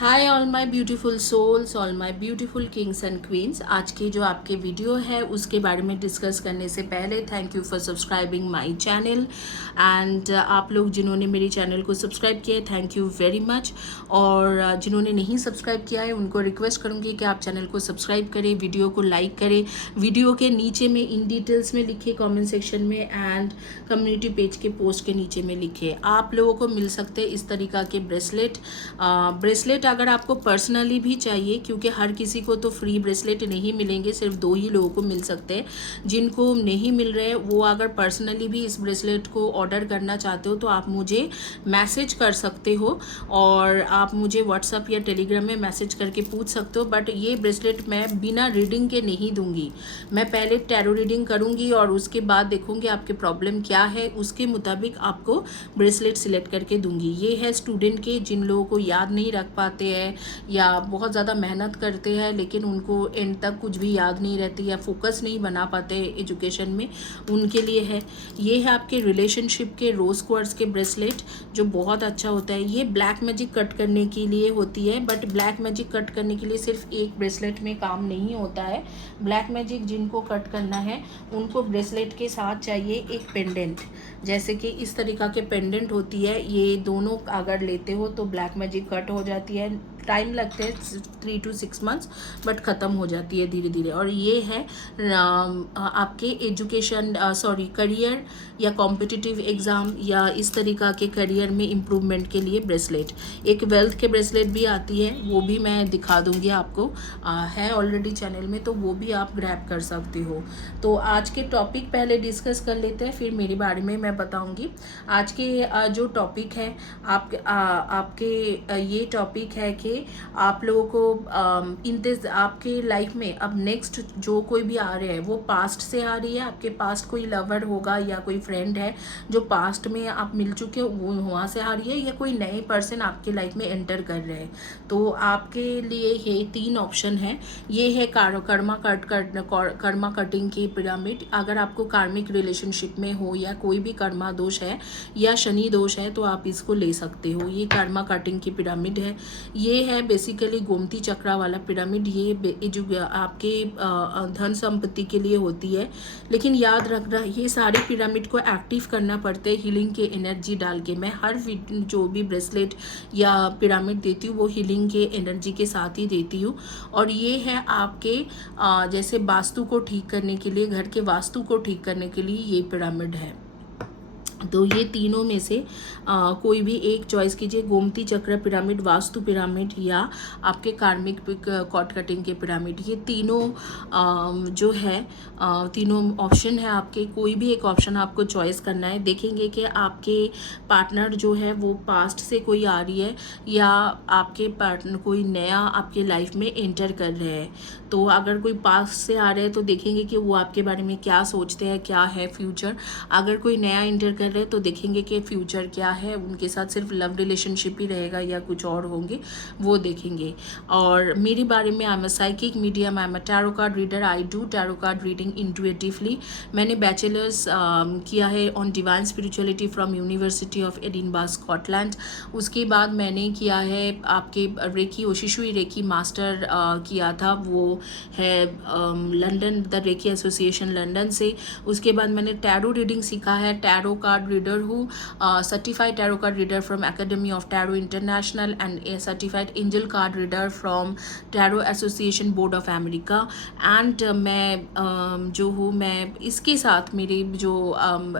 Hi all my beautiful souls, all my beautiful kings and queens. आज की जो आपके वीडियो है उसके बारे में डिस्कस करने से पहले thank you for subscribing my channel. And आप लोग जिन्होंने मेरे चैनल को सब्सक्राइब किया है थैंक यू वेरी मच। और जिन्होंने नहीं सब्सक्राइब किया है उनको रिक्वेस्ट करूँगी कि आप चैनल को सब्सक्राइब करें, वीडियो को लाइक करें, वीडियो के नीचे में इन डिटेल्स में लिखे कॉमेंट सेक्शन में, एंड कम्युनिटी पेज के पोस्ट के नीचे में लिखे। आप लोगों को मिल सकते हैं इस तरीका के ब्रेसलेट अगर आपको पर्सनली भी चाहिए, क्योंकि हर किसी को तो फ्री ब्रेसलेट नहीं मिलेंगे, सिर्फ 2 ही लोगों को मिल सकते हैं। जिनको नहीं मिल रहे वो अगर पर्सनली भी इस ब्रेसलेट को ऑर्डर करना चाहते हो तो आप मुझे मैसेज कर सकते हो, और आप मुझे व्हाट्सअप या टेलीग्राम में मैसेज करके पूछ सकते हो। बट ये ब्रेसलेट मैं बिना रीडिंग के नहीं दूंगी। मैं पहले टैरो रीडिंग करूंगी और उसके बाद देखूंगी आपके प्रॉब्लम क्या है, उसके मुताबिक आपको ब्रेसलेट सिलेक्ट करके दूंगी। ये है स्टूडेंट के, जिन लोगों को याद नहीं रख पाते हैं या बहुत ज़्यादा मेहनत करते हैं लेकिन उनको एंड तक कुछ भी याद नहीं रहती या फोकस नहीं बना पाते एजुकेशन में, उनके लिए है। ये है आपके रिलेशनशिप के रोज क्वार्ट्ज के ब्रेसलेट, जो बहुत अच्छा होता है। ये ब्लैक मैजिक कट करने के लिए होती है, बट ब्लैक मैजिक कट करने के लिए सिर्फ एक ब्रेसलेट में काम नहीं होता है। ब्लैक मैजिक जिनको कट करना है उनको ब्रेसलेट के साथ चाहिए एक पेंडेंट, जैसे कि इस तरीका के पेंडेंट होती है। ये दोनों अगर लेते हो तो ब्लैक मैजिक कट हो जाती है। टाइम लगते हैं 3 to 6 months, बट ख़त्म हो जाती है धीरे धीरे। और ये है आपके एजुकेशन करियर या कॉम्पिटिटिव एग्ज़ाम या इस तरीका के करियर में इम्प्रूवमेंट के लिए ब्रेसलेट। एक वेल्थ के ब्रेसलेट भी आती है, वो भी मैं दिखा दूंगी आपको, है ऑलरेडी चैनल में, तो वो भी आप ग्रैब कर सकते हो। तो आज के टॉपिक पहले डिस्कस कर लेते हैं, फिर मेरे बारे में मैं बताऊंगी। आज के जो टॉपिक है आपके ये टॉपिक है कि आप लोगों को आपके लाइफ में अब नेक्स्ट जो कोई भी आ रहे हैं वो पास्ट से आ रही है। आपके पास्ट कोई लवर होगा या कोई फ्रेंड है जो पास्ट में आप मिल चुके हो, वो वहाँ से आ रही है, या कोई नए पर्सन आपके लाइफ में एंटर कर रहे हैं। तो आपके लिए ये 3 ऑप्शन है। ये है कर्मा कटिंग की पिरामिड। अगर आपको कार्मिक रिलेशनशिप में हो या कोई भी कर्मा दोष है या शनि दोष है तो आप इसको ले सकते हो। ये कर्मा कटिंग की पिरामिड है। ये है बेसिकली गोमती चक्रा वाला पिरामिड। ये जो आपके धन संपत्ति के लिए होती है, लेकिन याद रखना ये सारे पिरामिड को एक्टिव करना पड़ते हैं हीलिंग के एनर्जी डाल के। मैं हर जो भी ब्रेसलेट या पिरामिड देती हूँ वो हीलिंग के एनर्जी के साथ ही देती हूँ। और ये है आपके जैसे वास्तु को ठीक करने के लिए, घर के वास्तु को ठीक करने के लिए ये पिरामिड है। तो ये तीनों में से कोई भी एक चॉइस कीजिए, गोमती चक्र पिरामिड, वास्तु पिरामिड या आपके कार्मिक कॉर्ड कटिंग के पिरामिड। ये तीनों जो है तीनों ऑप्शन है आपके। कोई भी एक ऑप्शन आपको चॉइस करना है। देखेंगे कि आपके पार्टनर जो है वो पास्ट से कोई आ रही है या आपके पार्टनर कोई नया आपके लाइफ में एंटर कर रहे हैं। तो अगर कोई पास्ट से आ रहे हैं तो देखेंगे कि वो आपके बारे में क्या सोचते हैं, क्या है फ्यूचर। अगर कोई नया एंटर कर रहे हैं तो देखेंगे कि फ्यूचर क्या है, उनके साथ सिर्फ लव रिलेशनशिप ही रहेगा या कुछ और होंगे, वो देखेंगे। और मेरे बारे में I am a psychic medium, I am a tarot card reader, I do tarot card reading intuitively. मैंने बैचलर्स किया है on divine spirituality from university of Edinburgh Scotland. उसके बाद मैंने किया है आपके रेकी ओशिशुई रेकी मास्टर किया था, वो है London, the reiki association London से। उसके बाद मैंने टैरो रीडिंग सीखा है, टैरो कार्ड रीडर हूँ, certified tarot card reader from academy of tarot international and a certified angel card reader from tarot association board of America. And मैं जो हूँ, मैं इसके साथ मेरे जो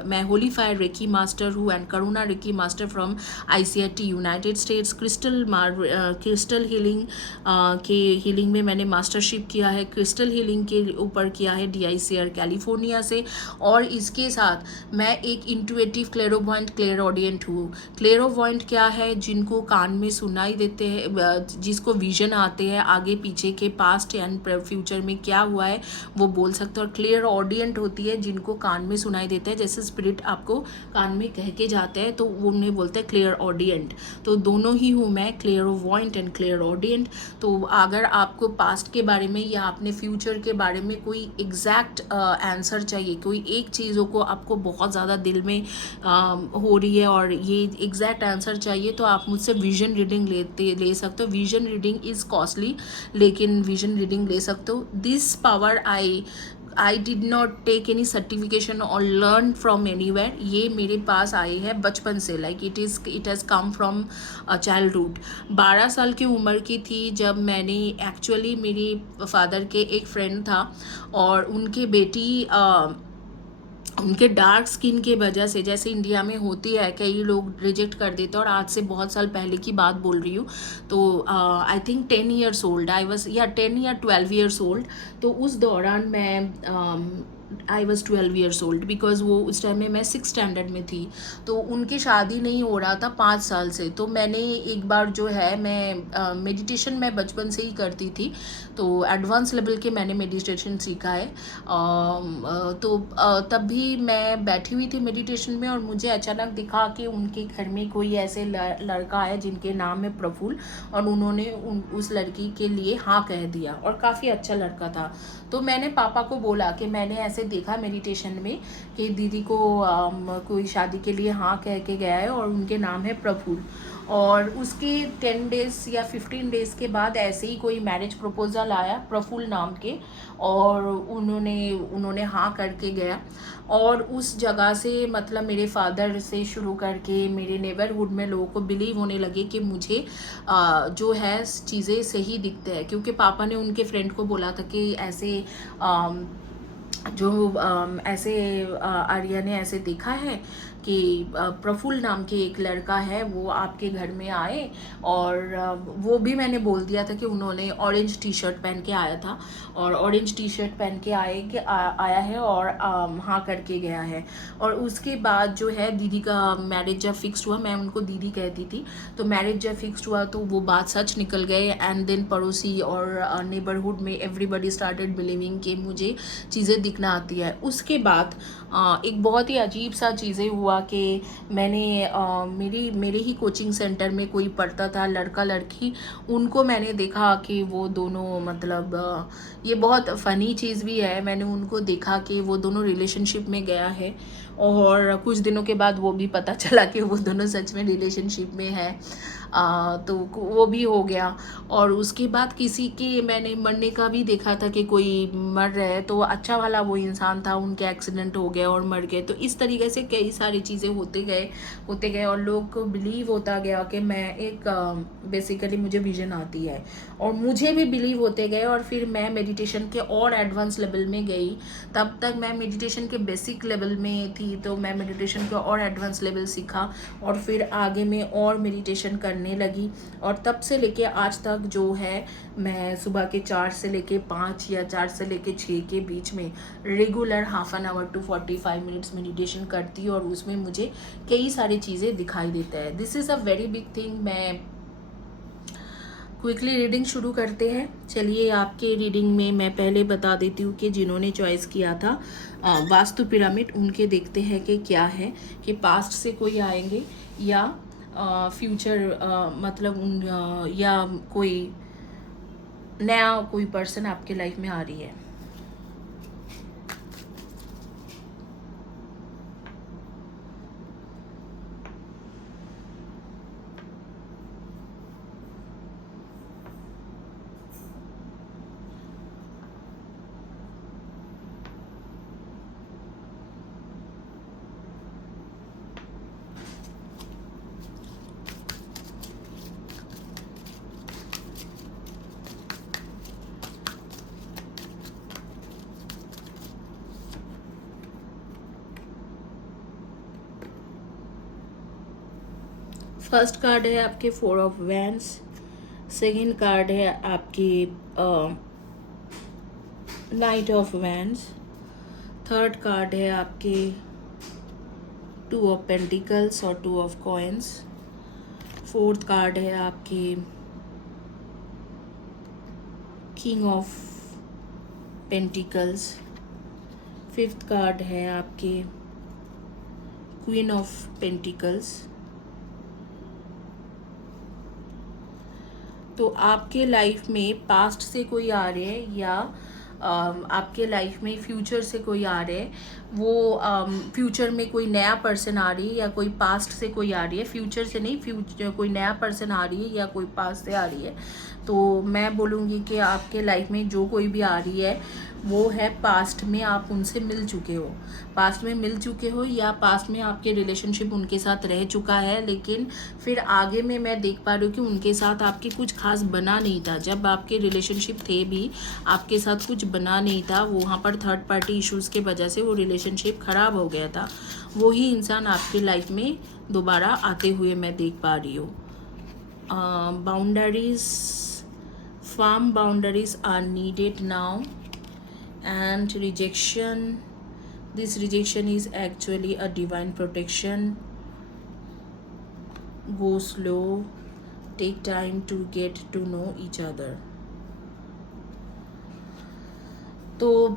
मैं होली फायर रेकी मास्टर हूँ and Karuna reiki master from ICIT United States. Crystal healing के हीलिंग में मैंने मास्टरशिप किया है, क्रिस्टल हीलिंग के ऊपर किया है DICR कैलिफोर्निया से। और इसके साथ मैं एक इंट्यूटिव क्लेरोवॉइंट क्लेरऑडियंट हूँ। क्लेरोवॉइंट क्या है? जिनको कान में सुनाई देते हैं, जिसको विजन आते हैं आगे पीछे के, पास्ट एंड फ्यूचर में क्या हुआ है वो बोल सकते हैं। और क्लेरऑडियंट होती है जिनको कान में सुनाई देता है, जैसे स्पिरिट आपको कान में कह के जाते हैं तो वो उन्हें बोलते हैं क्लेरऑडियंट। तो दोनों ही हूँ मैं, क्लेरोवॉइंट एंड क्लेरऑडियंट। तो अगर आपको पास्ट के बारे में या अपने फ्यूचर के बारे में कोई एग्जैक्ट आंसर चाहिए, कोई एक चीज़ों को आपको बहुत ज़्यादा दिल में हो रही है और ये एग्जैक्ट आंसर चाहिए तो आप मुझसे विजन रीडिंग ले सकते हो। विजन रीडिंग इज़ कॉस्टली, लेकिन विजन रीडिंग ले सकते हो। This power I did not take any certification और लर्न फ्रॉम एनीवेयर। ये मेरे पास आई है बचपन से, like it has come from childhood. 12 साल की उम्र की थी जब मैंने एक्चुअली, मेरे फादर के एक फ्रेंड था और उनके बेटी उनके डार्क स्किन के वजह से, जैसे इंडिया में होती है कई लोग रिजेक्ट कर देते हैं, और आज से बहुत साल पहले की बात बोल रही हूँ, तो I think 10 years old I was, या 10 या 12 ईयर्स ओल्ड। तो उस दौरान मैं I was 12 years old, because वो उस टाइम में मैं 6 स्टैंडर्ड में थी। तो उनकी शादी नहीं हो रहा था 5 साल से। तो मैंने एक बार जो है, मैं मेडिटेशन मैं बचपन से ही करती थी, तो एडवांस लेवल के मैंने मेडिटेशन सीखा है। तो तब भी मैं बैठी हुई थी मेडिटेशन में और मुझे अचानक दिखा कि उनके घर में कोई ऐसे लड़का है जिनके नाम है प्रफुल्ल, और उन्होंने उस लड़की के लिए हाँ कह दिया, और काफ़ी अच्छा लड़का था। तो मैंने पापा को बोला कि मैंने ऐसे देखा मेडिटेशन में कि दीदी को कोई शादी के लिए हाँ कह के गया है और उनके नाम है प्रफुल्ल। और उसके 10 डेज़ या 15 डेज़ के बाद ऐसे ही कोई मैरिज प्रपोजल आया प्रफुल्ल नाम के, और उन्होंने हाँ करके गया। और उस जगह से, मतलब मेरे फादर से शुरू करके मेरे नेबरहुड में लोगों को बिलीव होने लगे कि मुझे जो है चीज़ें सही दिखते हैं, क्योंकि पापा ने उनके फ्रेंड को बोला था कि ऐसे ऐसे आर्या ने ऐसे देखा है कि प्रफुल्ल नाम के एक लड़का है, वो आपके घर में आए। और वो भी मैंने बोल दिया था कि उन्होंने ऑरेंज टी शर्ट पहन के आया था, और ऑरेंज टी शर्ट पहन के आया है और हाँ करके गया है। और उसके बाद जो है दीदी का मैरिज जब फिक्स हुआ, मैं उनको दीदी कहती थी, तो मैरिज जब फिक्स हुआ तो वो बात सच निकल गए। एंड देन पड़ोसी और नेबरहुड में एवरीबडी स्टार्टेड बिलीविंग कि मुझे चीज़ें दिखना आती है। उसके बाद एक बहुत ही अजीब सा चीज़ें हुआ कि मैंने मेरे ही कोचिंग सेंटर में कोई पढ़ता था लड़का लड़की, उनको मैंने देखा कि वो दोनों, मतलब ये बहुत फ़नी चीज़ भी है, मैंने उनको देखा कि वो दोनों रिलेशनशिप में गया है। और कुछ दिनों के बाद वो भी पता चला कि वो दोनों सच में रिलेशनशिप में है। तो वो भी हो गया। और उसके बाद किसी के मैंने मरने का भी देखा था कि कोई मर रहा है, तो अच्छा वाला वो इंसान था, उनके एक्सीडेंट हो गया और मर गए। तो इस तरीके से कई सारी चीज़ें होते गए और लोग को बिलीव होता गया कि मैं एक बेसिकली मुझे विजन आती है, और मुझे भी बिलीव होते गए। और फिर मैं मेडिटेशन के और एडवांस लेवल में गई। तब तक मैं मेडिटेशन के बेसिक लेवल में थी, तो मैं मेडिटेशन के और एडवांस लेवल सीखा, और फिर आगे में और मेडिटेशन करने लगी। और तब से लेके आज तक जो है, मैं सुबह के 4 से लेके 5 या 4 से लेके 6 के बीच में regular half an hour to 45 minutes meditation करती हूँ, और उसमें मुझे कई सारी चीज़ें दिखाई देता है। This is a very big thing. मैं क्विकली रीडिंग शुरू करते हैं। चलिए, आपके रीडिंग में मैं पहले बता देती हूँ कि जिन्होंने चॉइस किया था वास्तु पिरामिड, उनके देखते हैं कि क्या है, कि पास्ट से कोई आएंगे या फ्यूचर, मतलब या कोई नया कोई पर्सन आपके लाइफ में आ रही है। फर्स्ट कार्ड है आपके 4 ऑफ वैंड्स। सेकेंड कार्ड है आपकी night of wands. Third card है आपके 2 ऑफ पेंटिकल्स और 2 ऑफ कॉइन्स। फोर्थ कार्ड है आपके king of pentacles. Fifth card है आपके क्वीन ऑफ पेंटिकल्स। तो आपके लाइफ में पास्ट से कोई आ रहे हैं, या आपके लाइफ में फ्यूचर से कोई आ रहे हैं, वो फ्यूचर में कोई नया पर्सन आ रही है या कोई पास्ट से कोई आ रही है, फ्यूचर से नहीं, फ्यूचर कोई नया पर्सन आ रही है या कोई पास्ट से आ रही है। तो मैं बोलूँगी कि आपके लाइफ में जो कोई भी आ रही है वो है पास्ट में आप उनसे मिल चुके हो, पास्ट में मिल चुके हो या पास्ट में आपके रिलेशनशिप उनके साथ रह चुका है, लेकिन फिर आगे में मैं देख पा रही हूँ कि उनके साथ आपके कुछ खास बना नहीं था। जब आपके रिलेशनशिप थे भी आपके साथ कुछ बना नहीं था, वहाँ पर थर्ड पार्टी इश्यूज़ के वजह से वो रिलेशनशिप ख़राब हो गया था। वही इंसान आपके लाइफ में दोबारा आते हुए मैं देख पा रही हूँ। Boundaries, firm boundaries are needed now. And rejection, this rejection is actually a divine protection. Go slow, take time to get to know each other. तो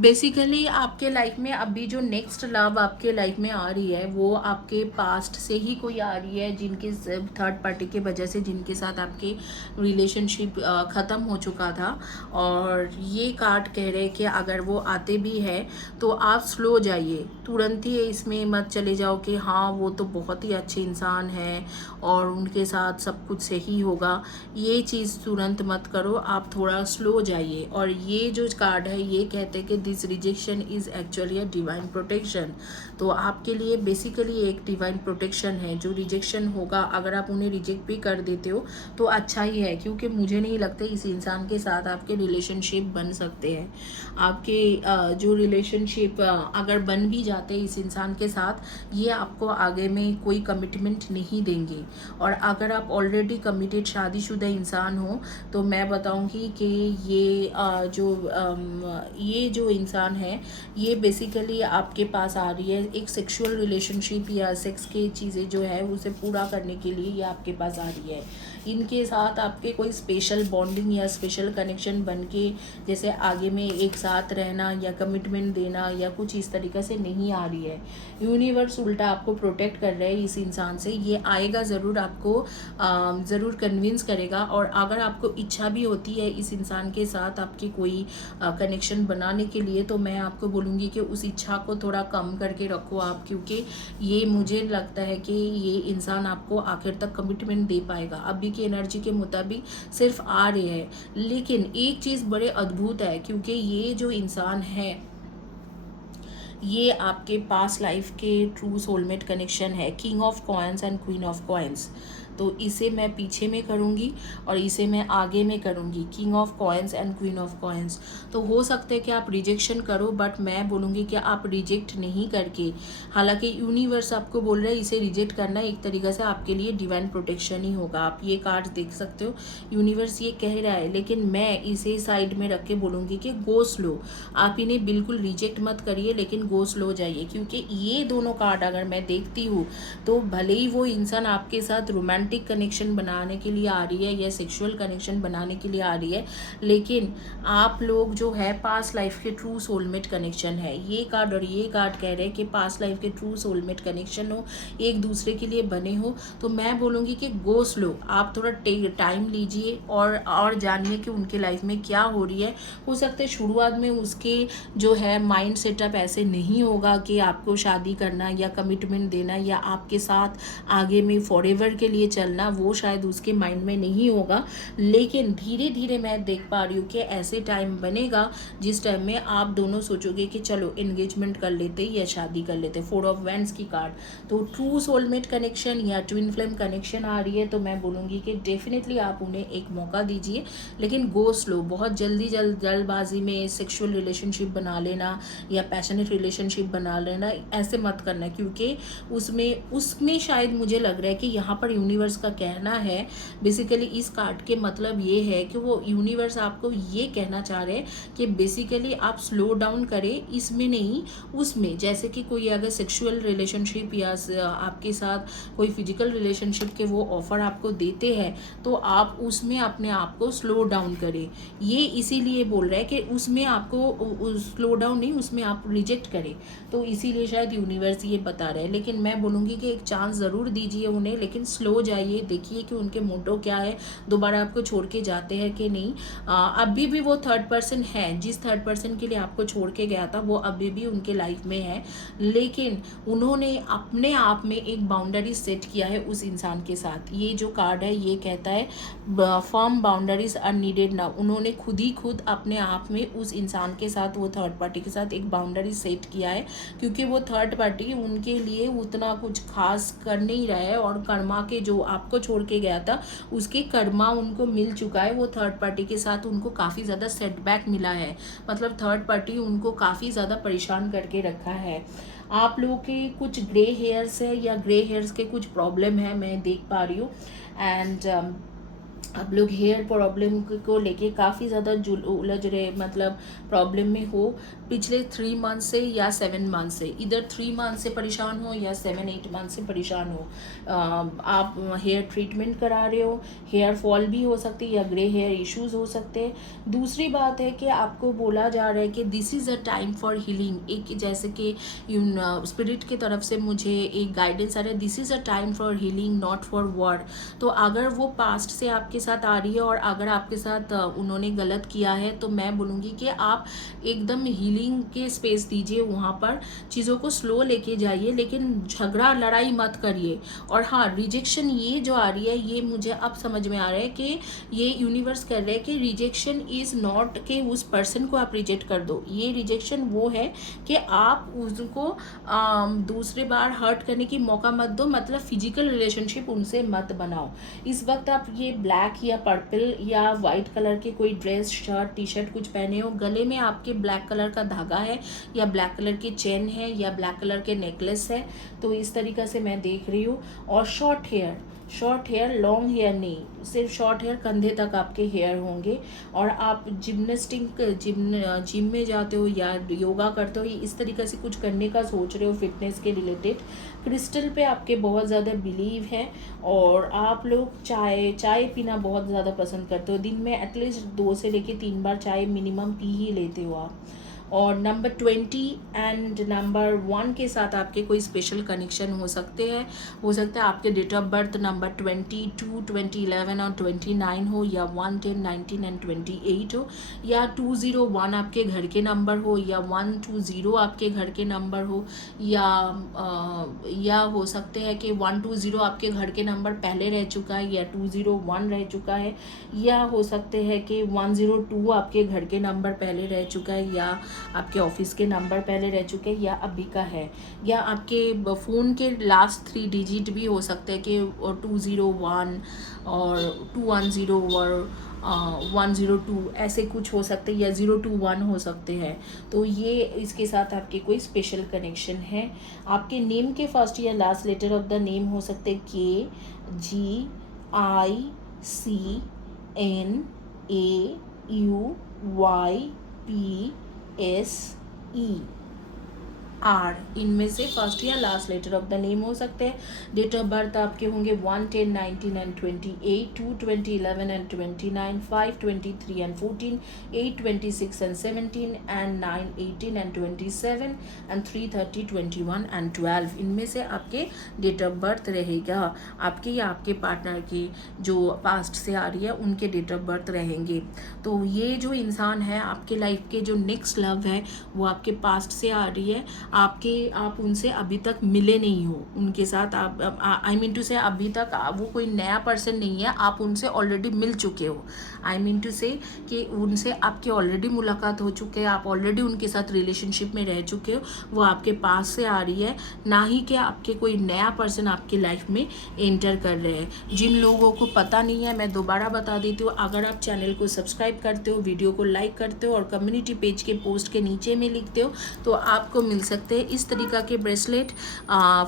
बेसिकली आपके लाइफ में अभी जो नेक्स्ट लव आपके लाइफ में आ रही है वो आपके पास्ट से ही कोई आ रही है, जिनके थर्ड पार्टी के वजह से जिनके साथ आपके रिलेशनशिप ख़त्म हो चुका था। और ये कार्ड कह रहे हैं कि अगर वो आते भी है तो आप स्लो जाइए, तुरंत ही इसमें मत चले जाओ कि हाँ वो तो बहुत ही अच्छे इंसान है और उनके साथ सब कुछ सही होगा। ये चीज़ तुरंत मत करो, आप थोड़ा स्लो जाइए। और ये जो कार्ड है ये कहते हैं कि this rejection is actually a divine protection. तो आपके लिए बेसिकली एक डिवाइन प्रोटेक्शन है। जो रिजेक्शन होगा, अगर आप उन्हें रिजेक्ट भी कर देते हो तो अच्छा ही है, क्योंकि मुझे नहीं लगता इस इंसान के साथ आपके रिलेशनशिप बन सकते हैं। आपके जो रिलेशनशिप अगर बन भी जाते हैं इस इंसान के साथ, ये आपको आगे में कोई कमिटमेंट नहीं देंगे। और अगर आप ऑलरेडी कमिटेड शादीशुदा इंसान हो तो मैं बताऊंगी कि ये जो इंसान है ये बेसिकली आपके पास आ रही है एक सेक्सुअल रिलेशनशिप या सेक्स के चीज़ें जो है उसे पूरा करने के लिए ये आपके पास आ रही है। इनके साथ आपके कोई स्पेशल बॉन्डिंग या स्पेशल कनेक्शन बन के जैसे आगे में एक साथ रहना या कमिटमेंट देना या कुछ इस तरीक़े से नहीं आ रही है। यूनिवर्स उल्टा आपको प्रोटेक्ट कर रहा है इस इंसान से। ये आएगा ज़रूर, आपको ज़रूर कन्विंस करेगा। और अगर आपको इच्छा भी होती है इस इंसान के साथ आपकी कोई कनेक्शन बनाने के लिए, तो मैं आपको बोलूँगी कि उस इच्छा को थोड़ा कम करके रखो आप, क्योंकि ये मुझे लगता है कि ये इंसान आपको आखिर तक कमिटमेंट दे पाएगा। अभी की एनर्जी के मुताबिक सिर्फ आ रहे हैं, लेकिन एक चीज़ बड़े अद्भुत है, क्योंकि ये जो इंसान है ये आपके पास लाइफ के ट्रू सोलमेट कनेक्शन है, king of coins and queen of coins. तो इसे मैं पीछे में करूँगी और इसे मैं आगे में करूँगी, king of coins and queen of coins. तो हो सकता है कि आप रिजेक्शन करो, बट मैं बोलूँगी कि आप रिजेक्ट नहीं करके, हालांकि यूनिवर्स आपको बोल रहा है इसे रिजेक्ट करना एक तरीक़े से आपके लिए डिवाइन प्रोटेक्शन ही होगा। आप ये कार्ड देख सकते हो, यूनिवर्स ये कह रहा है, लेकिन मैं इसे साइड में रख के बोलूँगी कि गो स्लो। आप इन्हें बिल्कुल रिजेक्ट मत करिए, लेकिन गो स्लो जाइए, क्योंकि ये दोनों कार्ड अगर मैं देखती हूँ तो भले ही वो इंसान आपके साथ रोमांटिक कनेक्शन बनाने के लिए आ रही है या सेक्सुअल कनेक्शन बनाने के लिए आ रही है, लेकिन आप लोग जो है पास्ट लाइफ के ट्रू सोलमेट कनेक्शन है। ये कार्ड और ये कार्ड कह रहे हैं कि पास्ट लाइफ के ट्रू सोलमेट कनेक्शन हो, एक दूसरे के लिए बने हो। तो मैं बोलूँगी कि गो स्लो, आप थोड़ा टाइम लीजिए और जानिए कि उनके लाइफ में क्या हो रही है। हो सकता है शुरुआत में उसके जो है माइंड सेटअप ऐसे नहीं होगा कि आपको शादी करना या कमिटमेंट देना या आपके साथ आगे में फॉरएवर के लिए चलना, वो शायद उसके माइंड में नहीं होगा, लेकिन धीरे धीरे मैं देख पा रही हूँ कि ऐसे टाइम बनेगा जिस टाइम में आप दोनों सोचोगे कि चलो एंगेजमेंट कर लेते या शादी कर लेते। 4 ऑफ वैंड्स की कार्ड, तो ट्रू सोलमेट कनेक्शन या ट्विन फ्लेम कनेक्शन आ रही है। तो मैं बोलूँगी कि डेफिनेटली आप उन्हें एक मौका दीजिए, लेकिन गो स्लो। बहुत जल्दबाजी में सेक्सुअल रिलेशनशिप बना लेना या पैशनेट रिलेशनशिप बना लेना ऐसे मत करना, क्योंकि उसमें शायद मुझे लग रहा है कि यहाँ पर यूनिवर्स का कहना है, बेसिकली इस कार्ड के मतलब ये है कि वो यूनिवर्स आपको ये कहना चाह रहे हैं कि बेसिकली आप स्लो डाउन करें, इसमें नहीं उसमें। जैसे कि कोई अगर सेक्सुअल रिलेशनशिप या आपके साथ कोई फिजिकल रिलेशनशिप के वो ऑफर आपको देते हैं तो आप उसमें अपने आप को स्लो डाउन करें। ये इसीलिए बोल रहे हैं कि उसमें आपको स्लो डाउन नहीं, उसमें आप रिजेक्ट करें। तो इसीलिए शायद यूनिवर्स ये बता रहे हैं, लेकिन मैं बोलूँगी कि एक चांस ज़रूर दीजिए उन्हें, लेकिन स्लो जाइए, देखिए कि उनके मोटो क्या है, दोबारा आपको छोड़ के जाते हैं कि नहीं। अभी भी वो थर्ड पर्सन है, जिस थर्ड पर्सन के लिए आपको छोड़ के गया था वो अभी भी उनके लाइफ में है, लेकिन उन्होंने अपने आप में एक बाउंड्री सेट किया है उस इंसान के साथ। ये जो कार्ड है ये कहता है firm boundaries are needed now. उन्होंने खुद अपने आप में उस इंसान के साथ, वो थर्ड पार्टी के साथ एक बाउंड्री सेट किया है, क्योंकि वो थर्ड पार्टी उनके लिए उतना कुछ खास कर नहीं रहा है, और कर्मा के जो आपको छोड़ के गया था उसके कर्मा उनको मिल चुका है। वो थर्ड पार्टी के साथ उनको काफ़ी ज़्यादा सेटबैक मिला है, मतलब थर्ड पार्टी उनको काफ़ी ज़्यादा परेशान करके रखा है। आप लोगों के कुछ ग्रे हेयर्स है या ग्रे हेयर्स के कुछ प्रॉब्लम है, मैं देख पा रही हूँ। एंड आप लोग हेयर प्रॉब्लम को लेके काफ़ी ज़्यादा उलझ रहे, मतलब प्रॉब्लम में हो पिछले 3 मंथ से या 7 मंथ से, इधर 3 मंथ से परेशान हो या 7-8 मंथ से परेशान हो। आप हेयर ट्रीटमेंट करा रहे हो, हेयर फॉल भी हो सकती है या ग्रे हेयर इश्यूज हो सकते हैं। दूसरी बात है कि आपको बोला जा रहा है कि this is a time for healing. एक जैसे कि स्पिरिट की तरफ से मुझे एक गाइडेंस आ रहा है, this is a time for healing not for war. तो अगर वो पास्ट से आपके साथ आ रही है और अगर आपके साथ उन्होंने गलत किया है, तो मैं बोलूँगी कि आप एकदम हीलिंग के स्पेस दीजिए, वहाँ पर चीज़ों को स्लो लेके जाइए, लेकिन झगड़ा लड़ाई मत करिए। और हाँ, रिजेक्शन ये जो आ रही है ये मुझे अब समझ में आ रहा है कि ये यूनिवर्स कर रहा है कि रिजेक्शन इज़ नॉट कि उस पर्सन को आप रिजेक्ट कर दो, ये रिजेक्शन वो है कि आप उसको दूसरे बार हर्ट करने की मौका मत दो, मतलब फिजिकल रिलेशनशिप उनसे मत बनाओ। इस वक्त आप ये ब्लैक या पर्पल या वाइट कलर के कोई ड्रेस, शर्ट, टी शर्ट कुछ पहने हो, गले में आपके ब्लैक कलर का धागा है या ब्लैक कलर की चेन है या ब्लैक कलर के नेकलेस है, तो इस तरीक़ा से मैं देख रही हूँ। और शॉर्ट हेयर, लॉन्ग हेयर नहीं, सिर्फ शॉर्ट हेयर, कंधे तक आपके हेयर होंगे। और आप जिम में जाते हो या योगा करते हो, इस तरीके से कुछ करने का सोच रहे हो फिटनेस के रिलेटेड। क्रिस्टल पे आपके बहुत ज़्यादा बिलीव है, और आप लोग चाय पीना बहुत ज़्यादा पसंद करते हो। दिन में एटलीस्ट 2 से लेके 3 बार चाय मिनिमम पी ही लेते हो आप। और नंबर 20 एंड नंबर 1 के साथ आपके कोई स्पेशल कनेक्शन हो सकता है आपके डेट ऑफ बर्थ नंबर 22, 2011 और 29 हो, या 1, 10, 19 एंड 28 हो, या 201 आपके घर के नंबर हो, या 120 आपके घर के नंबर हो, या हो सकते हैं कि 120 आपके घर के नंबर पहले रह चुका है या 201 रह चुका है, या हो सकते हैं कि 102 आपके घर के नंबर पहले रह चुका है, या आपके ऑफिस के नंबर पहले रह चुके हैं, या अभी का है, या आपके फ़ोन के लास्ट 3 डिजिट भी हो सकते हैं कि 201 और 210 और 102 ऐसे कुछ हो सकते हैं, या 021 हो सकते हैं। तो ये इसके साथ आपके कोई स्पेशल कनेक्शन है। आपके नेम के फर्स्ट या last letter of the name हो सकते हैं KGICNAUYPSE R, इनमें से फर्स्ट या last letter of the name हो सकते हैं। डेट ऑफ बर्थ आपके होंगे 1, 10, 19 and 28, 2, 20, 11 and 29, 5, 23 and 14, 8, 26 and 17 and 9, 18 and 27 and 3, 30, 21 and 12। इनमें से आपके डेट ऑफ बर्थ रहेगा। आपके या आपके पार्टनर की जो पास्ट से आ रही है उनके डेट ऑफ बर्थ रहेंगे। तो ये जो इंसान है आपके लाइफ के जो नेक्स्ट लव है वो आपके पास्ट से आ रही है। आप उनसे अभी तक मिले नहीं हो, उनके साथ आप आई मीन टू से अभी तक वो कोई नया पर्सन नहीं है, आप उनसे ऑलरेडी मिल चुके हो। आई मीन टू से कि उनसे आपकी ऑलरेडी मुलाकात हो चुकी है, आप ऑलरेडी उनके साथ रिलेशनशिप में रह चुके हो, वो आपके पास से आ रही है, ना ही कि आपके कोई नया पर्सन आपकी लाइफ में एंटर कर रहे हैं। जिन लोगों को पता नहीं है, मैं दोबारा बता देती हूँ, अगर आप चैनल को सब्सक्राइब करते हो, वीडियो को लाइक करते हो और कम्युनिटी पेज के पोस्ट के नीचे में लिखते हो, तो आपको मिल सकते हैं इस तरीका के ब्रेसलेट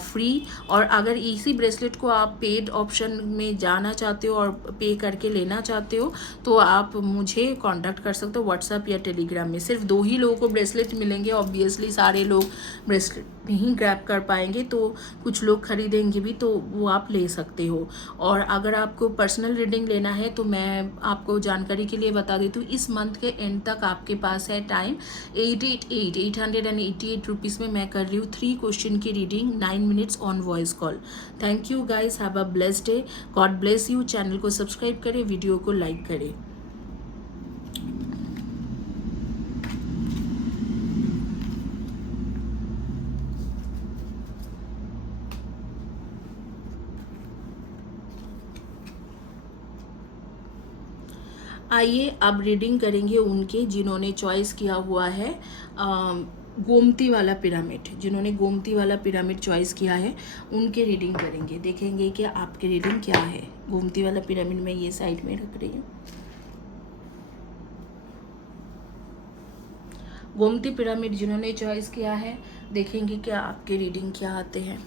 फ्री। और अगर इसी ब्रेसलेट को आप पेड ऑप्शन में जाना चाहते हो और पे करके लेना चाहते हो, तो आप मुझे कांटेक्ट कर सकते हो व्हाट्सएप या टेलीग्राम में। सिर्फ 2 ही लोगों को ब्रेसलेट मिलेंगे, ऑब्वियसली सारे लोग ब्रेसलेट नहीं ग्रैब कर पाएंगे तो कुछ लोग खरीदेंगे भी, तो वो आप ले सकते हो। और अगर आपको पर्सनल रीडिंग लेना है तो मैं आपको जानकारी के लिए बता देती हूँ, इस मंथ के एंड तक आपके पास है टाइम। 888 रुपीज़ में मैं कर रही हूँ 3 क्वेश्चन की reading, 9 minutes on voice call. Thank you guys, have a blessed day, God bless you. Channel को सब्सक्राइब करें, वीडियो को लाइक करें। आइए अब रीडिंग करेंगे उनके जिन्होंने चॉइस किया हुआ है गोमती वाला पिरामिड। जिन्होंने गोमती वाला पिरामिड चॉइस किया है उनके रीडिंग करेंगे, देखेंगे कि आपकी रीडिंग क्या है। गोमती वाला पिरामिड मैं ये साइड में रख रही हूँ। गोमती पिरामिड जिन्होंने चॉइस किया है, देखेंगे कि आपके रीडिंग क्या आते हैं।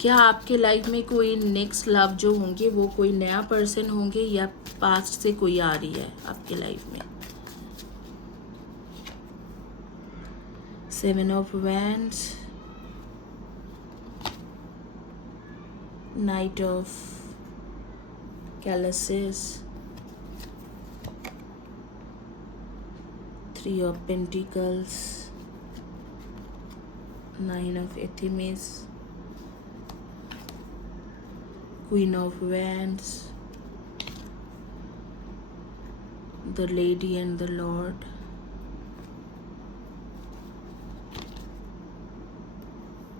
क्या आपके लाइफ में कोई नेक्स्ट लव जो होंगे वो कोई नया पर्सन होंगे या पास्ट से कोई आ रही है आपके लाइफ में। 7 of wands, knight of chalices, 3 of pentacles, 9 of athames, Queen of Wands, the Lady and the Lord,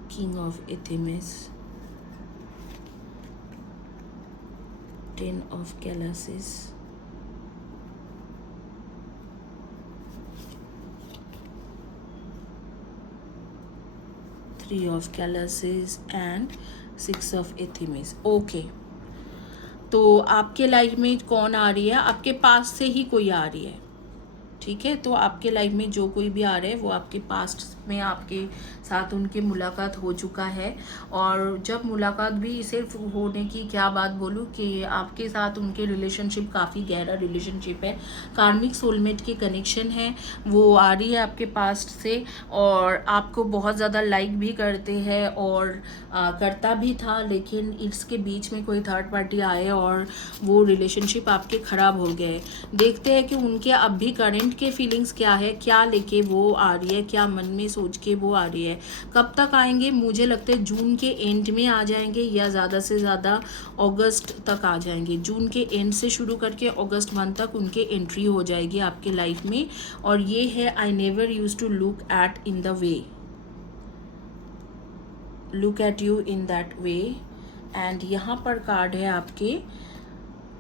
King of Ethemis, 10 of Chalices, Three of Chalices and 6 of Ethemis। Okay, तो आपके life में कौन आ रही है? आपके पास से ही कोई आ रही है, ठीक है। तो आपके लाइफ में जो कोई भी आ रहा है वो आपके पास्ट में आपके साथ उनकी मुलाकात हो चुका है। और जब मुलाकात भी सिर्फ होने की क्या बात बोलूँ कि आपके साथ उनके रिलेशनशिप काफ़ी गहरा रिलेशनशिप है, कार्मिक सोलमेट के कनेक्शन है, वो आ रही है आपके पास्ट से। और आपको बहुत ज़्यादा लाइक भी करते हैं और करता भी था, लेकिन इसके बीच में कोई थर्ड पार्टी आए और वो रिलेशनशिप आपके ख़राब हो गए। देखते हैं कि उनके अब भी करेंट के फीलिंग्स क्या है, क्या लेके वो आ रही है, क्या मन में सोच के वो आ रही है। कब तक आएंगे? मुझे लगता है जून के एंड में आ जाएंगे या ज़्यादा से ज़्यादा अगस्त तक आ जाएंगे। जून के एंड से शुरू करके अगस्त मंथ तक उनके एंट्री हो जाएगी आपके लाइफ में। और ये है I never use to look at in the way, look at you in that way. And यहाँ पर कार्ड है आपके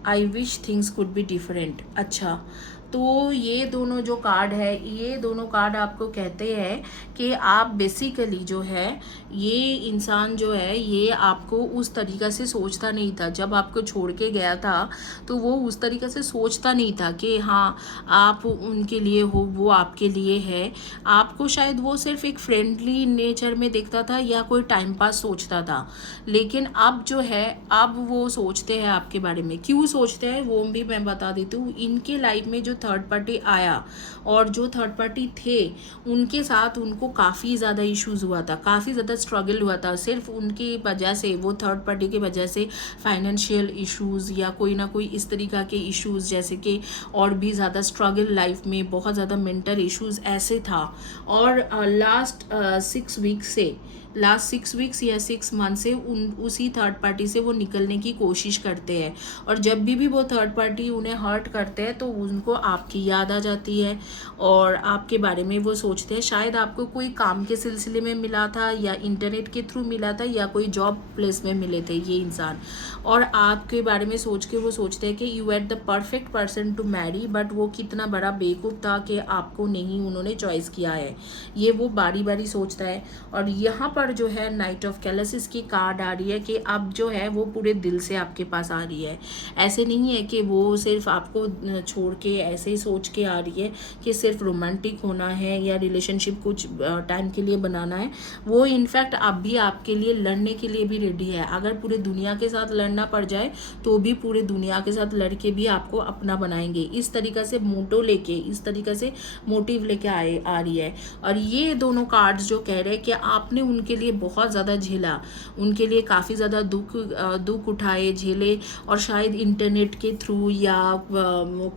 I wish things could be different. अच्छा, तो ये दोनों जो कार्ड है, ये दोनों कार्ड आपको कहते हैं कि आप बेसिकली जो है ये इंसान जो है ये आपको उस तरीक़ा से सोचता नहीं था। जब आपको छोड़ के गया था तो वो उस तरीक़े से सोचता नहीं था कि हाँ आप उनके लिए हो, वो आपके लिए है। आपको शायद वो सिर्फ एक फ्रेंडली नेचर में देखता था या कोई टाइम पास सोचता था। लेकिन अब जो है अब वो सोचते हैं आपके बारे में। क्यों सोचते हैं वो भी मैं बता देती हूँ। इनके लाइफ में जो थर्ड पार्टी आया और जो थर्ड पार्टी थे उनके साथ उनको काफ़ी ज़्यादा इश्यूज़ हुआ था, काफ़ी ज़्यादा स्ट्रगल हुआ था। सिर्फ उनकी वजह से, वो थर्ड पार्टी की वजह से फाइनेंशियल इश्यूज़ या कोई ना कोई इस तरीक़ा के इश्यूज़, जैसे कि और भी ज़्यादा स्ट्रगल लाइफ में, बहुत ज़्यादा मेंटल इश्यूज़ ऐसे था। और लास्ट 6 वीक्स या 6 मंथ से उसी थर्ड पार्टी से वो निकलने की कोशिश करते हैं। और जब भी वो थर्ड पार्टी उन्हें हर्ट करते हैं तो उनको आपकी याद आ जाती है और आपके बारे में वो सोचते हैं। शायद आपको कोई काम के सिलसिले में मिला था या इंटरनेट के थ्रू मिला था या कोई जॉब प्लेस में मिले थे ये इंसान, और आपके बारे में सोच के वो सोचते हैं कि you are the perfect person to marry. But वो कितना बड़ा बेवकूफ़ था कि आपको नहीं उन्होंने चॉइस किया है, ये वो बारी बारी सोचता है। और यहाँ पर जो है नाइट ऑफ कैलसिस की कार्ड आ रही है कि अब जो है वो पूरे दिल से आपके पास आ रही है। ऐसे नहीं है कि वो सिर्फ आपको छोड़ के ऐसे ही सोच के आ रही है कि सिर्फ रोमांटिक होना है या रिलेशनशिप कुछ टाइम के लिए बनाना है, वो इनफैक्ट अब भी आपके लिए लड़ने के लिए भी रेडी है। अगर पूरे दुनिया के साथ लड़ना पड़ जाए तो भी पूरे दुनिया के साथ लड़ के भी आपको अपना बनाएंगे। इस तरीक़ा से मोटो लेके, इस तरीक़े से मोटिव लेके आ रही है। और ये दोनों कार्ड्स जो कह रहे हैं कि आपने उनके लिए बहुत ज़्यादा झेला, उनके लिए काफ़ी ज़्यादा दुख उठाए, झेले, और शायद इंटरनेट के थ्रू या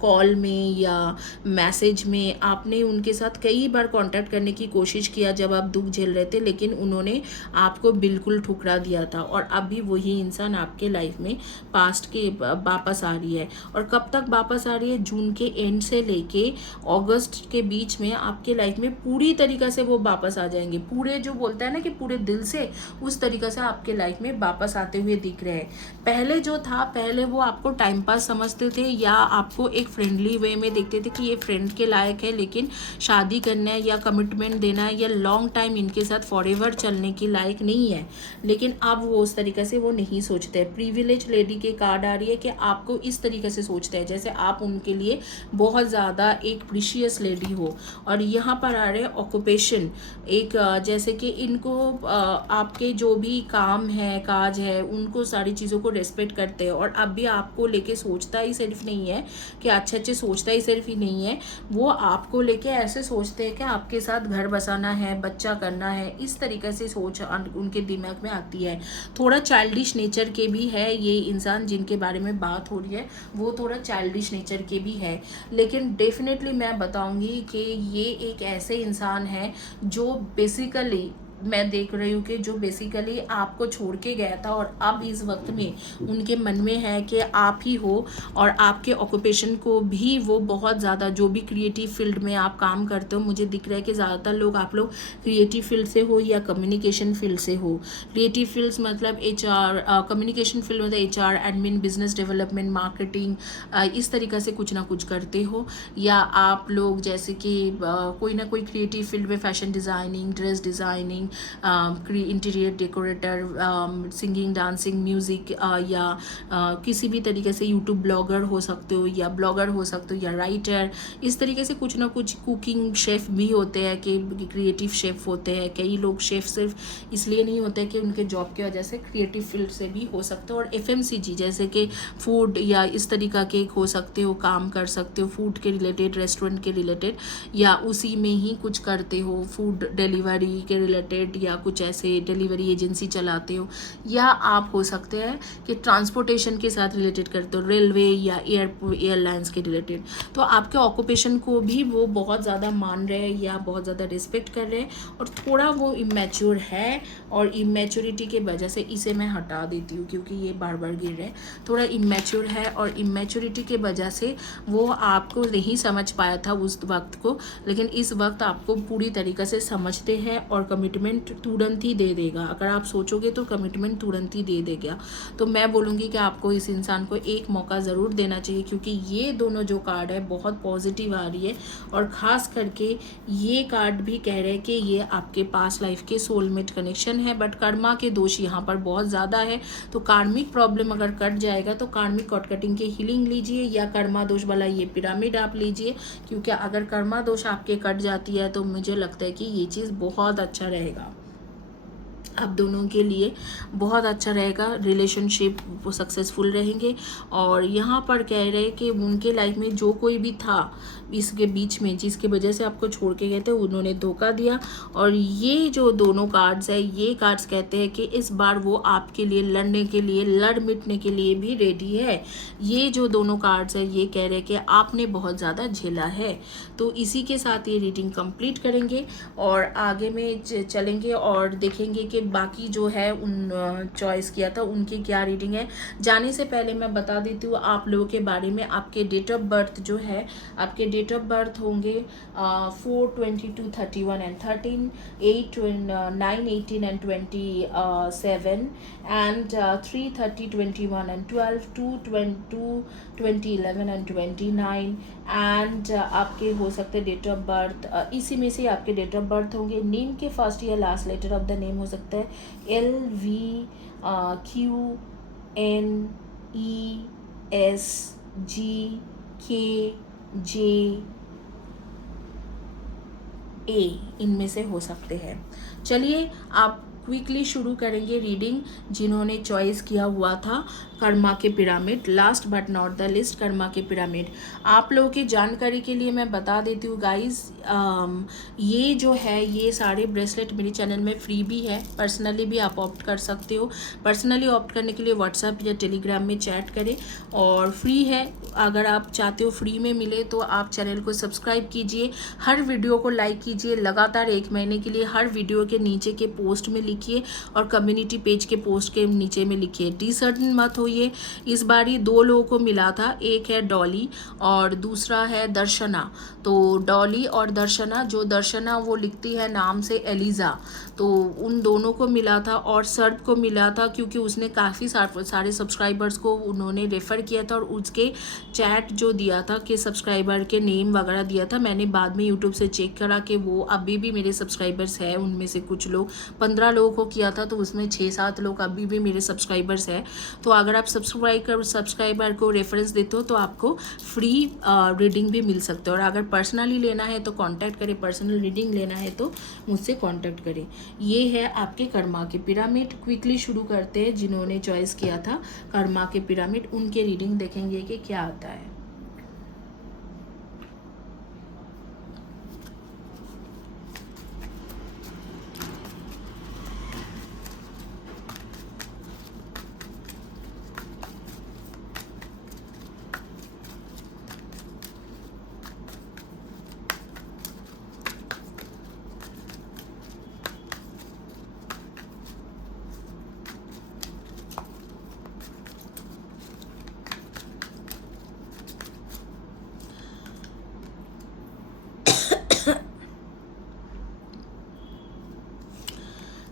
कॉल में या मैसेज में आपने उनके साथ कई बार कांटेक्ट करने की कोशिश किया जब आप दुख झेल रहे थे, लेकिन उन्होंने आपको बिल्कुल ठुकरा दिया था। और अभी वही इंसान आपके लाइफ में पास्ट के वापस आ रही है। और कब तक वापस आ रही है? जून के एंड से लेके अगस्त के बीच में आपके लाइफ में पूरी तरीक़ा से वो वापस आ जाएंगे। पूरे जो बोलता है ना कि पूरे दिल से, उस तरीक़ा से आपके लाइफ में वापस आते हुए दिख रहे हैं। पहले जो था, पहले वो आपको टाइम पास समझते थे या आपको एक फ्रेंडली वे में देखते थे कि ये फ्रेंड के लायक है, लेकिन शादी करना है या कमिटमेंट देना है या लॉन्ग टाइम इनके साथ फॉरएवर चलने के लायक नहीं है। लेकिन अब वो उस तरीके से वो नहीं सोचते। प्रिविलेज लेडी के कार्ड आ रही है कि आपको इस तरीके से सोचते हैं जैसे आप उनके लिए बहुत ज़्यादा एक प्रीशियस लेडी हो। और यहाँ पर आ रहे हैं ऑक्यूपेशन, एक जैसे कि इनको आपके जो भी काम है, काज है, उनको सारी चीज़ों को रेस्पेक्ट करते हैं। और अब भी आपको लेके सोचता ही सिर्फ नहीं है कि अच्छे सोचता ही सिर्फ ही नहीं है, वो आपको लेके ऐसे सोचते हैं कि आपके साथ घर बसाना है, बच्चा करना है। इस तरीके से सोच उनके दिमाग में आती है। थोड़ा चाइल्डिश नेचर के भी है ये इंसान जिनके बारे में बात हो रही है, वो थोड़ा चाइल्डिश नेचर के भी है। लेकिन डेफिनेटली मैं बताऊंगी कि ये एक ऐसे इंसान है जो बेसिकली, मैं देख रही हूँ कि जो बेसिकली आपको छोड़ के गया था और अब इस वक्त में उनके मन में है कि आप ही हो। और आपके ऑक्यूपेशन को भी वो बहुत ज़्यादा, जो भी क्रिएटिव फील्ड में आप काम करते हो, मुझे दिख रहा है कि ज़्यादातर लोग, आप लोग क्रिएटिव फील्ड से हो या कम्युनिकेशन फील्ड से हो। क्रिएटिव फील्ड्स मतलब HR, कम्युनिकेशन फील्ड मतलब HR, admin, business development, marketing, इस तरीक़े से कुछ ना कुछ करते हो। या आप लोग जैसे कि कोई ना कोई क्रिएटिव फील्ड में fashion designing, dress designing, interior decorator, singing, dancing, music, या किसी भी तरीके से यूट्यूब ब्लॉगर हो सकते हो या ब्लॉगर हो सकते हो या राइटर। इस तरीके से कुछ ना कुछ, कुकिंग शेफ़ भी होते हैं कि क्रिएटिव शेफ़ होते हैं। कई लोग शेफ़ सिर्फ इसलिए नहीं होते कि उनके जॉब की वजह से, क्रिएटिव फील्ड से भी हो सकते हो। और FMCG जैसे कि फूड या इस तरीक़ा के हो सकते हो, काम कर सकते हो फूड के रिलेटेड, रेस्टोरेंट के रिलेटेड, या उसी में ही कुछ करते हो, फूड डिलीवरी के रिलेटेड, या कुछ ऐसे डिलीवरी एजेंसी चलाते हो। या आप हो सकते हैं कि ट्रांसपोर्टेशन के साथ रिलेटेड करते हो, रेलवे या एयरलाइंस के रिलेटेड। तो आपके ऑक्यूपेशन को भी वो बहुत ज़्यादा मान रहे हैं या बहुत ज़्यादा रिस्पेक्ट कर रहे हैं। और थोड़ा वो इमेच्योर है, और इमेच्योरिटी के वजह से इसे मैं हटा देती हूँ क्योंकि ये बार बार गिर रहे हैं। थोड़ा इमेच्योर है, और इमेच्योरिटी के वजह से वो आपको नहीं समझ पाया था उस वक्त को, लेकिन इस वक्त आपको पूरी तरीक़े से समझते हैं और कमिटमेंट तुरंत ही दे देगा। अगर आप सोचोगे तो कमिटमेंट तुरंत ही दे देगा। तो मैं बोलूँगी कि आपको इस इंसान को एक मौका ज़रूर देना चाहिए, क्योंकि ये दोनों जो कार्ड है बहुत पॉजिटिव आ रही है। और ख़ास करके ये कार्ड भी कह रहे हैं कि ये आपके पास लाइफ के सोलमेट कनेक्शन है। बट कर्मा के दोष यहाँ पर बहुत ज़्यादा है। तो कार्मिक प्रॉब्लम अगर कट जाएगा तो कार्मिक कट कटिंग की हीलिंग लीजिए, या कर्मा दोष वाला ये पिरामिड आप लीजिए। क्योंकि अगर कर्मा दोष आपके कट जाती है तो मुझे लगता है कि ये चीज़ बहुत अच्छा रहेगा, आप दोनों के लिए बहुत अच्छा रहेगा। रिलेशनशिप वो सक्सेसफुल रहेंगे। और यहाँ पर कह रहे हैं कि उनके लाइफ में जो कोई भी था इसके बीच में, जिसकी वजह से आपको छोड़ के गए थे, उन्होंने धोखा दिया। और ये जो दोनों कार्ड्स है, ये कार्ड्स कहते हैं कि इस बार वो आपके लिए लड़ने के लिए, लड़ मिटने के लिए भी रेडी है। ये जो दोनों कार्ड्स है ये कह रहे हैं कि आपने बहुत ज़्यादा झेला है। तो इसी के साथ ये रीडिंग कंप्लीट करेंगे और आगे में चलेंगे और देखेंगे कि बाकी जो है उन चॉइस किया था उनकी क्या रीडिंग है। जाने से पहले मैं बता देती हूँ आप लोगों के बारे में। आपके डेट ऑफ बर्थ जो है, आपके डेट ऑफ बर्थ होंगे 4, 22, 31 and 13, 8, 9, 18 and 27 and 3, 30, 21 and 12, 2, 22, 20, 11 and 29 and आपके हो सकते डेट ऑफ बर्थ इसी में से आपके डेट ऑफ बर्थ होंगे। नेम के फर्स्ट या last letter of the name हो सकता है LV, QNES, GK, जे, ए, इनमें से हो सकते हैं। चलिए आप क्विकली शुरू करेंगे रीडिंग। जिन्होंने चॉइस किया हुआ था कर्मा के pyramid, last but not the list, Karma के पिरामिड। आप लोगों की जानकारी के लिए मैं बता देती हूँ गाइस, ये जो है ये सारे ब्रेसलेट मेरे चैनल में फ्री भी है, पर्सनली भी आप ऑप्ट कर सकते हो। पर्सनली ऑप्ट करने के लिए व्हाट्सएप या टेलीग्राम में चैट करें और फ्री है। अगर आप चाहते हो फ्री में मिले तो आप चैनल को सब्सक्राइब कीजिए, हर वीडियो को लाइक कीजिए, लगातार 1 महीने के लिए हर वीडियो के नीचे के पोस्ट में लिखिए और कम्युनिटी पेज के पोस्ट के नीचे में लिखिए। डिसर्टन मत होइए। इस बार ही 2 लोगों को मिला था, एक है डॉली और दूसरा है दर्शना। तो डॉली और दर्शना, जो दर्शना वो लिखती है नाम से एलिज़ा, तो उन दोनों को मिला था। और सर्ब को मिला था क्योंकि उसने काफ़ी सारे सब्सक्राइबर्स को उन्होंने रेफ़र किया था और उसके चैट जो दिया था कि सब्सक्राइबर के नेम वगैरह दिया था। मैंने बाद में यूट्यूब से चेक करा कि वो अभी भी मेरे सब्सक्राइबर्स हैं। उनमें से कुछ लोग 15 लोगों को किया था, तो उसमें 6-7 लोग अभी भी मेरे सब्सक्राइबर्स हैं। तो अगर आप सब्सक्राइबर को रेफरेंस देते हो तो आपको फ्री रीडिंग भी मिल सकता है। और अगर पर्सनली लेना है तो कांटेक्ट करें, पर्सनल रीडिंग लेना है तो मुझसे कांटेक्ट करें। ये है आपके कर्मा के पिरामिड। क्विकली शुरू करते हैं। जिन्होंने चॉइस किया था कर्मा के पिरामिड, उनके रीडिंग देखेंगे कि क्या आता है।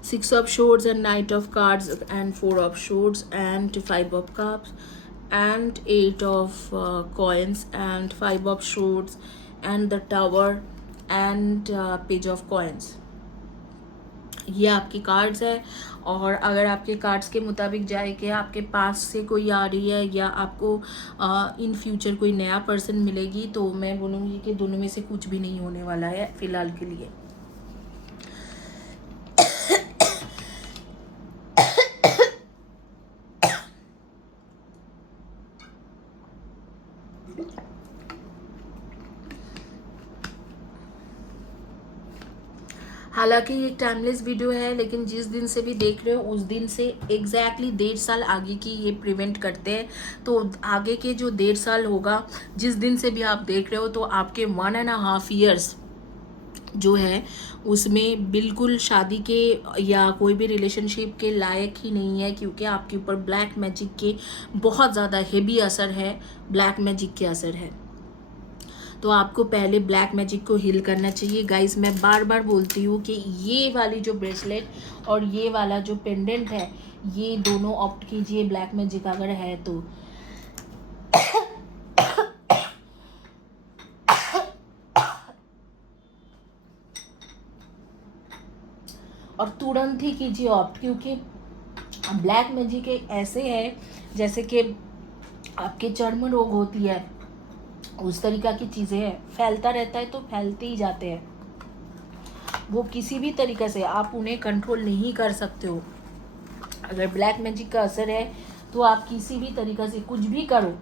Six of Swords and Knight of Cards and Four of Swords and Five of Cups and Eight of Coins and Five of Swords and the Tower and Page of Coins. ये आपकी cards है। और अगर आपके cards के मुताबिक जाए कि आपके पास से कोई आ रही है या आपको इन फ्यूचर कोई नया पर्सन मिलेगी, तो मैं बोलूँगी कि दोनों में से कुछ भी नहीं होने वाला है फ़िलहाल के लिए। हालांकि ये टाइमलेस वीडियो है, लेकिन जिस दिन से भी देख रहे हो उस दिन से एग्जैक्टली 1.5 साल आगे की ये प्रिवेंट करते हैं। तो आगे के जो 1.5 साल होगा, जिस दिन से भी आप देख रहे हो, तो आपके 1.5 ईयर्स जो है उसमें बिल्कुल शादी के या कोई भी रिलेशनशिप के लायक ही नहीं है, क्योंकि आपके ऊपर ब्लैक मैजिक के बहुत ज़्यादा हेवी असर है, ब्लैक मैजिक के असर है। तो आपको पहले ब्लैक मैजिक को हील करना चाहिए। गाइस मैं बार बार बोलती हूँ कि ये वाली जो ब्रेसलेट और ये वाला जो पेंडेंट है, ये दोनों ऑप्ट कीजिए ब्लैक मैजिक अगर है तो। और तुरंत ही कीजिए ऑप्ट, क्योंकि ब्लैक मैजिक एक ऐसे है जैसे कि आपके चर्म रोग होती है, उस तरीका की चीज़ें हैं, फैलता रहता है तो फैलते ही जाते हैं। वो किसी भी तरीक़े से आप उन्हें कंट्रोल नहीं कर सकते हो। अगर ब्लैक मैजिक का असर है तो आप किसी भी तरीक़े से कुछ भी करो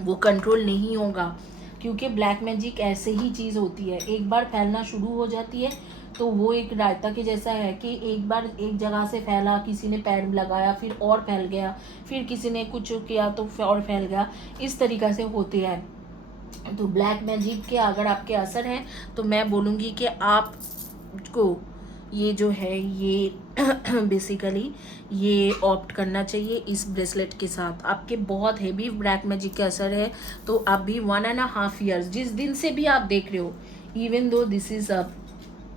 वो कंट्रोल नहीं होगा, क्योंकि ब्लैक मैजिक ऐसे ही चीज़ होती है। एक बार फैलना शुरू हो जाती है तो वो एक रायता के जैसा है कि एक बार एक जगह से फैला, किसी ने पैर लगाया फिर और फैल गया, फिर किसी ने कुछ किया तो और फैल गया, इस तरीक़ा से होते हैं। तो ब्लैक मैजिक के अगर आपके असर हैं तो मैं बोलूँगी कि आपको ये जो है ये बेसिकली ये ऑप्ट करना चाहिए इस ब्रेसलेट के साथ। आपके बहुत हेवी ब्लैक मैजिक का असर है, तो अभी 1.5 ईयर्स जिस दिन से भी आप देख रहे हो, even though this is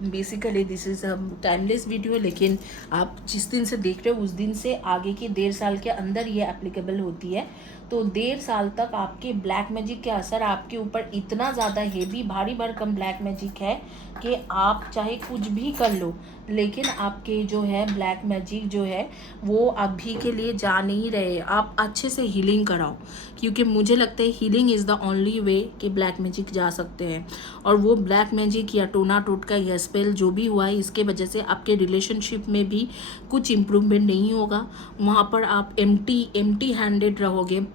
basically this is a timeless video, लेकिन आप जिस दिन से देख रहे हो उस दिन से आगे के 1.5 साल के अंदर ये एप्लीकेबल होती है। तो 1.5 साल तक आपके ब्लैक मैजिक के असर आपके ऊपर इतना ज़्यादा हेवी भारी भरकम ब्लैक मैजिक है कि आप चाहे कुछ भी कर लो, लेकिन आपके जो है ब्लैक मैजिक जो है वो अभी के लिए जा नहीं रहे। आप अच्छे से हीलिंग कराओ, क्योंकि मुझे लगता है healing is the only way कि ब्लैक मैजिक जा सकते हैं। और वो ब्लैक मैजिक या टोना टोटका या स्पेल जो भी हुआ है, इसके वजह से आपके रिलेशनशिप में भी कुछ इम्प्रूवमेंट नहीं होगा। वहाँ पर आप एम्प्टी हैंडेड रहोगे।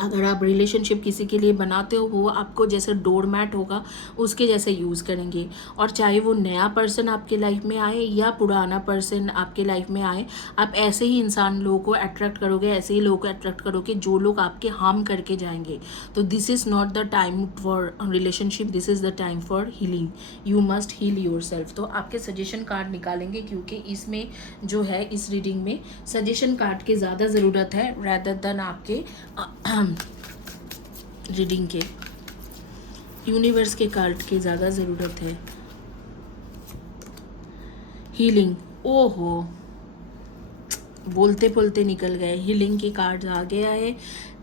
अगर आप रिलेशनशिप किसी के लिए बनाते हो, वो आपको जैसे डोरमैट होगा उसके जैसे यूज़ करेंगे। और चाहे वो नया पर्सन आपके लाइफ में आए या पुराना पर्सन आपके लाइफ में आए, आप ऐसे ही इंसान लोगों को अट्रैक्ट करोगे, ऐसे ही लोगों को अट्रैक्ट करोगे जो लोग आपके हार्म करके जाएंगे। तो this is not the time for relationship, this is the time for healing. You must heal yourself. तो आपके सजेशन कार्ड निकालेंगे, क्योंकि इसमें जो है इस रीडिंग में सजेशन कार्ड की ज़्यादा ज़रूरत है रैदर देन आपके रीडिंग के, यूनिवर्स के कार्ड की ज़्यादा ज़रूरत है। हीलिंग, ओहो, बोलते बोलते निकल गए, हीलिंग के कार्ड आ गया है।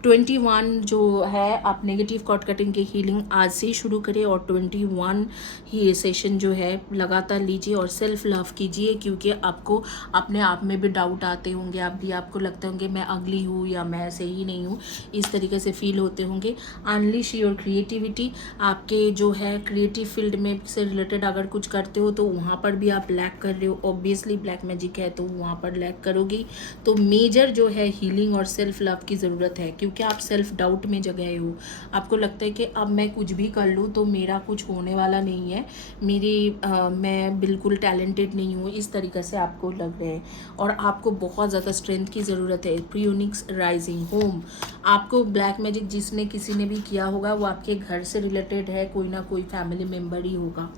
21 जो है, आप नेगेटिव कॉर्ड कटिंग की हीलिंग आज से ही शुरू करें और 21 ही सेशन जो है लगातार लीजिए और सेल्फ लव कीजिए, क्योंकि आपको अपने आप में भी डाउट आते होंगे, आप भी आपको लगता होंगे मैं अगली हूँ या मैं सही नहीं हूँ, इस तरीके से फील होते होंगे। अनलिश योर क्रिएटिविटी, आपके जो है क्रिएटिव फील्ड में से रिलेटेड अगर कुछ करते हो तो वहाँ पर भी आप लैक कर रहे हो। ऑब्वियसली ब्लैक मैजिक है तो वहाँ पर लैक करोगी। तो मेजर जो है हीलिंग और सेल्फ लव की ज़रूरत है, क्योंकि आप सेल्फ डाउट में जगह हो। आपको लगता है कि अब मैं कुछ भी कर लूँ तो मेरा कुछ होने वाला नहीं है, मैं बिल्कुल टैलेंटेड नहीं हूँ, इस तरीके से आपको लग रहे हैं। और आपको बहुत ज़्यादा स्ट्रेंथ की ज़रूरत है। प्रियोनिक्स राइजिंग होम, आपको ब्लैक मैजिक जिसने किसी ने भी किया होगा वो आपके घर से रिलेटेड है, कोई ना कोई फैमिली मेम्बर ही होगा।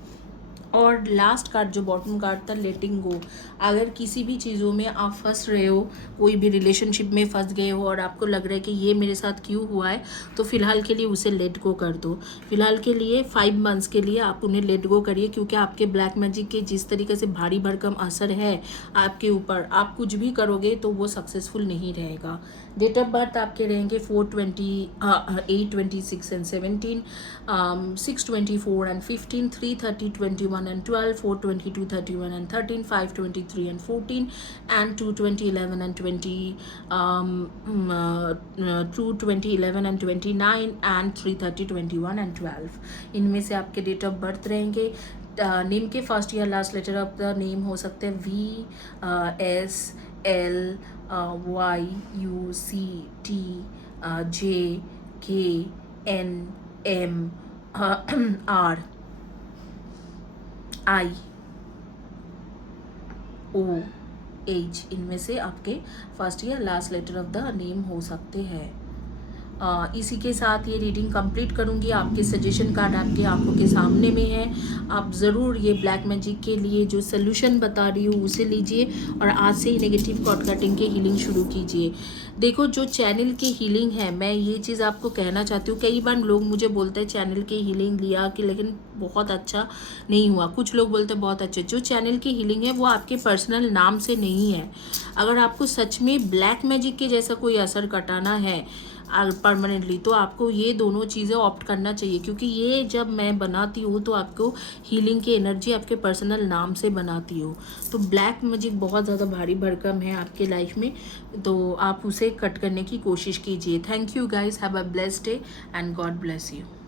और लास्ट कार्ड जो बॉटम कार्ड था, लेटिंग गो। अगर किसी भी चीज़ों में आप फंस रहे हो, कोई भी रिलेशनशिप में फंस गए हो और आपको लग रहा है कि ये मेरे साथ क्यों हुआ है, तो फ़िलहाल के लिए उसे लेट गो कर दो। फ़िलहाल के लिए 5 मंथ्स के लिए आप उन्हें लेट गो करिए, क्योंकि आपके ब्लैक मैजिक के जिस तरीके से भारी भरकम असर है आपके ऊपर, आप कुछ भी करोगे तो वो सक्सेसफुल नहीं रहेगा। डेट ऑफ बर्थ आपके रहेंगे 4/20, 8/26 and 17, 6/24 and 15, 3/30, 21 and 12, 4/22, 31 and 13, 5/23 and 14, and 2/20, 11 and 20, 2/20, 11 and 29, and 3/30, 21 and 12। इनमें से आपके डेट ऑफ बर्थ रहेंगे। नेम के फर्स्ट या last letter of the name हो सकते हैं VS L Y U C T J K N M R I O H। इनमें से आपके फर्स्ट या last letter of the name हो सकते हैं। इसी के साथ ये रीडिंग कंप्लीट करूँगी। आपके सजेशन कार्ड आपके आंखों के सामने में है। आप ज़रूर ये ब्लैक मैजिक के लिए जो सोल्यूशन बता रही हूँ उसे लीजिए और आज से ही नेगेटिव कॉर्ड कटिंग के हीलिंग शुरू कीजिए। देखो, जो चैनल की हीलिंग है, मैं ये चीज़ आपको कहना चाहती हूँ, कई बार लोग मुझे बोलते हैं चैनल की हीलिंग लिया कि लेकिन बहुत अच्छा नहीं हुआ। कुछ लोग बोलते हैं बहुत अच्छा। जो चैनल की हीलिंग है वो आपके पर्सनल नाम से नहीं है। अगर आपको सच में ब्लैक मैजिक के जैसा कोई असर कटाना है परमानेंटली, तो आपको ये दोनों चीज़ें ऑप्ट करना चाहिए, क्योंकि ये जब मैं बनाती हूँ तो आपको हीलिंग की एनर्जी आपके पर्सनल नाम से बनाती हूँ। तो ब्लैक मैजिक बहुत ज़्यादा भारी भरकम है आपके लाइफ में, तो आप उसे कट करने की कोशिश कीजिए। Thank you guys, have a blessed day and God bless you.